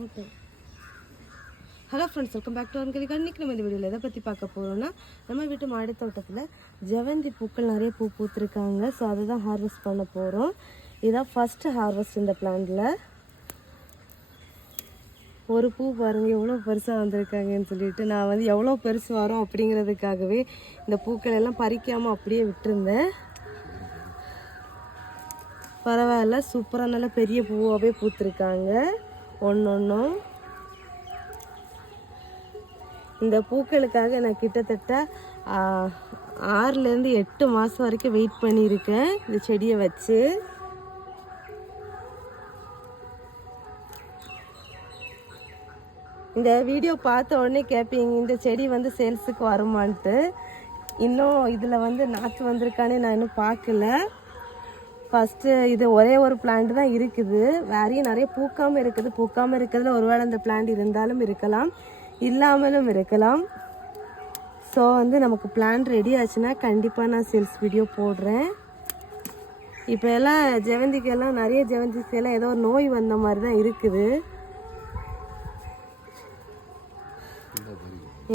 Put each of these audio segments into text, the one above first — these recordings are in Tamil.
Okay. Hello friends, welcome back to அன்கலிகா. இன்றைக்கி நம்ம இந்த வீடியோவில் எதை பற்றி பார்க்க போகிறோம்னா, நம்ம வீட்டு மாடி தோட்டத்தில் ஜெவந்தி பூக்கள் நிறைய பூ பூத்துருக்காங்க. ஸோ அதை தான் ஹார்வெஸ்ட் பண்ண போகிறோம். இதுதான் ஃபஸ்ட்டு ஹார்வெஸ்ட் இந்த பிளான்ட்டில். ஒரு பூ பாருங்கள் எவ்வளோ பெருசாக வந்திருக்காங்கன்னு சொல்லிட்டு, நான் வந்து எவ்வளோ பெருசு வரும் அப்படிங்கிறதுக்காகவே இந்த பூக்கள் எல்லாம் பறிக்காமல் அப்படியே விட்டுருந்தேன். பரவாயில்ல, சூப்பராக நல்ல பெரிய பூவாகவே பூத்துருக்காங்க ஒன்றும். இந்த பூக்களுக்காக நான் கிட்டத்தட்ட 6லேருந்து 8 மாதம் வரைக்கும் வெயிட் பண்ணியிருக்கேன் இந்த செடியை வச்சு. இந்த வீடியோ பார்த்த உடனே கேட்பீங்க, இந்த செடி வந்து சேல்ஸுக்கு வருமான்ட்டு. இன்னும் இதில் வந்து நாற்று வந்திருக்கானே நான் இன்னும் பார்க்கல. ஃபஸ்ட்டு இது ஒரே ஒரு பிளான்ட் தான் இருக்குது. வேறையும் நிறைய பூக்காமல் இருக்குது. பூக்காமல் இருக்கிறதுல ஒருவேளை இந்த பிளான்ட் இருந்தாலும் இருக்கலாம், இல்லாமலும் இருக்கலாம். ஸோ வந்து நமக்கு பிளான்ட் ரெடி ஆச்சுன்னா கண்டிப்பாக நான் சேல்ஸ் வீடியோ போடுறேன். இப்போ எல்லாம் ஜெவந்திக்கெல்லாம் நிறைய ஜெவந்திக்கெல்லாம் ஏதோ ஒரு நோய் வந்த மாதிரி தான் இருக்குது.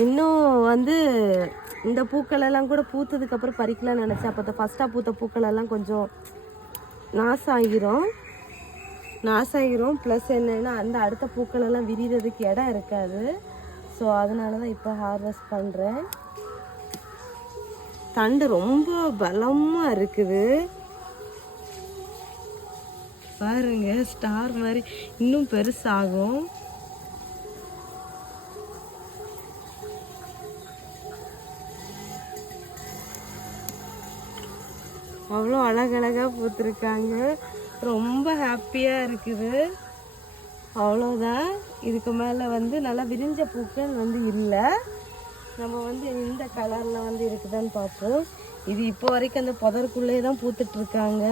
இன்னும் வந்து இந்த பூக்களெல்லாம் கூட பூத்ததுக்கப்புறம் பறிக்கலாம்னு நினச்சேன். அப்போ ஃபஸ்ட்டாக பூத்த பூக்களெல்லாம் கொஞ்சம் நாசாகிரும். ப்ளஸ் என்னென்னா அந்த அடுத்த பூக்களெல்லாம் விரிகிறதுக்கு இடம் இருக்காது. ஸோ அதனால தான் இப்போ ஹார்வெஸ்ட் பண்ணுறேன். தண்டு ரொம்ப பலமாக இருக்குது பாருங்க, ஸ்டார் மாதிரி இன்னும் பெருசாகும். அவ்வளோ அழகழகாக பூத்துருக்காங்க. ரொம்ப ஹாப்பியாக இருக்குது. அவ்வளோதான். இதுக்கு மேலே வந்து நல்லா விரிஞ்ச பூக்கள் வந்து இல்லை. நம்ம வந்து இந்த கலரில் வந்து இருக்குதான்னு பார்ப்போம். இது இப்போ வரைக்கும் அந்த புதருக்குள்ளே தான் பூத்துட்ருக்காங்க.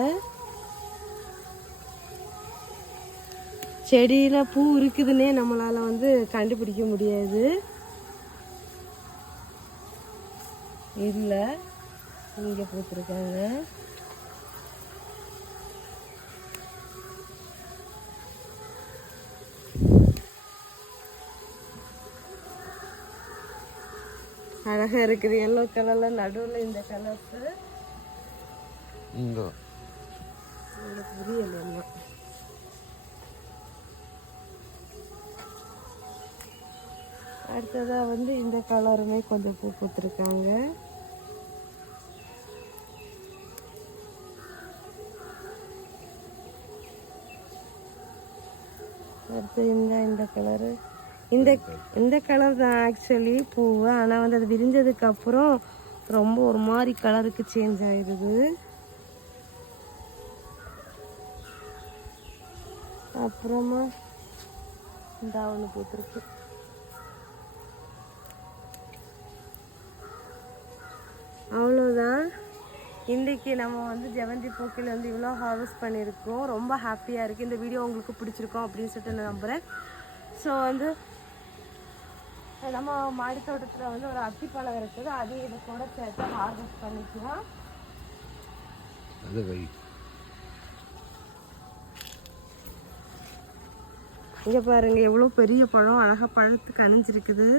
செடியில் பூ இருக்குதுன்னே நம்மளால் வந்து கண்டுபிடிக்க முடியாது. இல்லை, இங்கே பூத்துருக்காங்க. அழகா இருக்குது. எல்லோ கலர்ல நடுவில் இந்த கலர்ஸ் புரியல. அடுத்ததா வந்து இந்த கலருமே கொஞ்சம் பூ பூத்துருக்காங்க. அடுத்து இந்த கலரு, இந்த கலர் தான் ஆக்சுவலி பூவு. ஆனால் வந்து அது விரிஞ்சதுக்கு அப்புறம் ரொம்ப ஒரு மாதிரி கலருக்கு சேஞ்ச் ஆயிடுது. அப்புறமா இந்த ஒன்று பூத்துருக்கு. அவ்வளோதான். இன்றைக்கி நம்ம வந்து ஜெவந்தி பூக்கள் வந்து இவ்வளோ ஹார்வெஸ்ட் பண்ணியிருக்கோம். ரொம்ப ஹாப்பியாக இருக்குது. இந்த வீடியோ உங்களுக்கு பிடிச்சிருக்கோம் அப்படின்னு சொல்லிட்டு நான் நம்புகிறேன். ஸோ வந்து நம்ம மாடி தோட்டத்தில் வந்து ஒரு அத்திப்பழம் இருக்குது. அதையும் இதை கூட சேர்த்து ஹார்வெஸ்ட் பண்ணிக்கலாம். இங்கே பாருங்க எவ்வளோ பெரிய பழம், அழகாக பழத்து கணிஞ்சிருக்குது.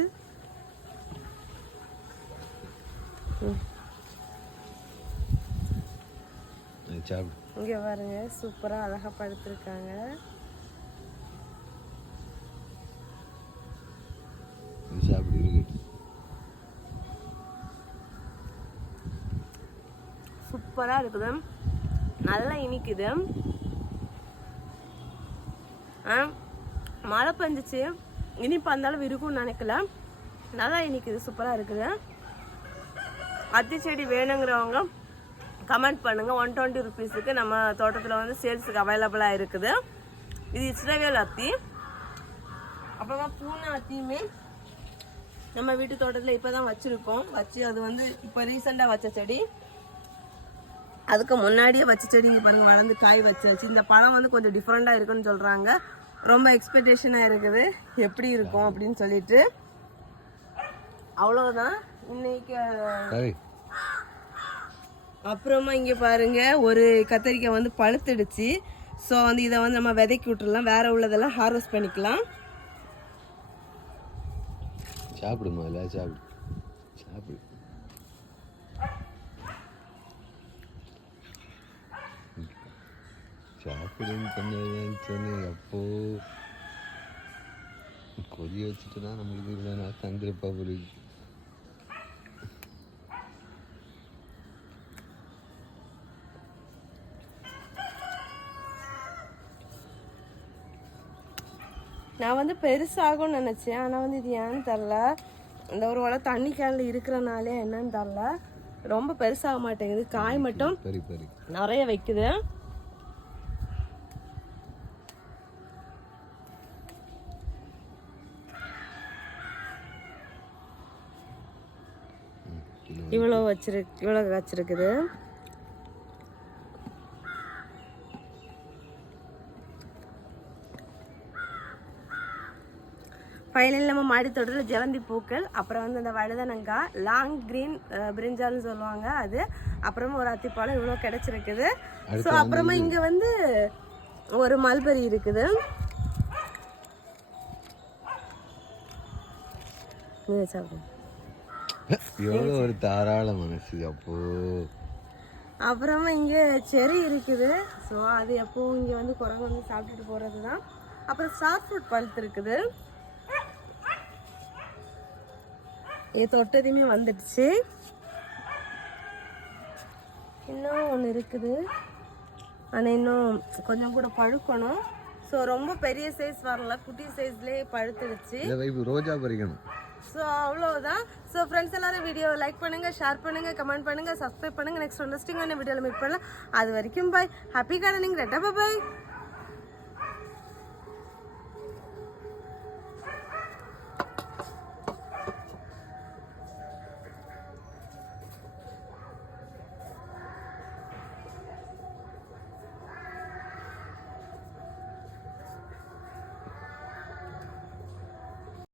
இங்கே பாருங்க சூப்பராக அழகாக பழுத்துருக்காங்க. சூப்பராக இருக்குது, நல்லா இனிக்குது. மழை பெஞ்சிச்சு, இனிப்பு அந்த அளவு இருக்கும்னு நினைக்கல. நல்லா இனிக்குது, சூப்பராக இருக்குது. அத்தி செடி வேணுங்கிறவங்க கமெண்ட் பண்ணுங்கள். 120 rupeesக்கு நம்ம தோட்டத்தில் வந்து சேல்ஸுக்கு அவைலபிளாக இருக்குது. இது இஸ்ரவேல் அத்தி. அப்புறமா பூனை அத்தியுமே நம்ம வீட்டு தோட்டத்தில் இப்போ தான் வச்சுருக்கோம். அது வந்து இப்போ ரீசெண்டாக வச்ச செடி. அதுக்கு முன்னாடியே வச்ச செடி பாருங்கள் வளர்ந்து காய் வச்சாச்சு. இந்த பழம் வந்து கொஞ்சம் டிஃப்ரெண்ட்டாக இருக்குன்னு சொல்கிறாங்க. ரொம்ப எக்ஸ்பெக்டேஷனாக இருக்குது எப்படி இருக்கும் அப்படின்னு சொல்லிட்டு. அவ்வளோதான் இன்னைக்கு. அப்புறமா இங்கே பாருங்கள் ஒரு கத்தரிக்காய் வந்து பழுத்துடுச்சு. ஸோ வந்து இதை வந்து நம்ம விதைக்கி விட்டுடலாம். வேறு உள்ளதெல்லாம் ஹார்வெஸ்ட் பண்ணிக்கலாம். சாப்பிடுமா இல்லை சாப்பிடு சாப்பிடு. சாப்பிடுன்னு சொன்னதுன்னு சொன்னேன். அப்போ கொதிய வச்சுட்டுனா நம்மளுக்கு இவ்வளோ நான் தந்திருப்பா போலுக்கு. நான் வந்து பெருசாகும்னு நினச்சேன். ஆனால் வந்து இது ஏன்னு தெரில, இந்த ஒரு வேளை தண்ணி கேனில் இருக்கிறனாலே என்னன்னு தெரில, ரொம்ப பெருசாக மாட்டேங்குது. காய் மட்டும் நிறைய வைக்குது. இவ்வளோ வச்சிருக்குது. ஃபைனல் நம்ம மாடி தோட்டத்தில் ஜெவந்தி பூக்கள், அப்புறம் வந்து அந்த வழுதனங்காய், லாங் கிரீன் பிரிஞ்சால்னு சொல்லுவாங்க அது, அப்புறமா ஒரு அத்திப்பழம் இவ்வளோ கிடச்சிருக்குது. ஸோ அப்புறமா இங்கே வந்து ஒரு மல்பெரி இருக்குது. எவ்வளோ ஒரு தாராள மனசு. அப்போ அப்புறமா இங்கே செரி இருக்குது. ஸோ அது எப்போவும் இங்கே வந்து குரங்கு வந்து சாப்பிட்டுட்டு போகிறது தான். அப்புறம் ஸ்டார் ஃப்ரூட் பழுத்து இருக்குது. இது தொட்டதையுமே வந்துடுச்சு. இன்னும் ஒன்று இருக்குது, ஆனால் இன்னும் கொஞ்சம் கூட பழுக்கணும். ஸோ ரொம்ப பெரிய சைஸ் வரல, குட்டி சைஸ்லேயே பழுத்துடுச்சு. ரோஜா பறிக்கணும். ஸோ அவ்வளோதான். ஸோ ஃப்ரெண்ட்ஸ் எல்லாரும் வீடியோவை லைக் பண்ணுங்கள், ஷேர் பண்ணுங்கள், கமெண்ட் பண்ணுங்கள், சப்ஸ்கிரைப் பண்ணுங்கள். நெக்ஸ்ட் இன்ட்ரெஸ்டிங்கான வீடியோவில் மீட் பண்ணலாம். அது வரைக்கும் பாய். Happy gardening. ரெட்டா பாய்.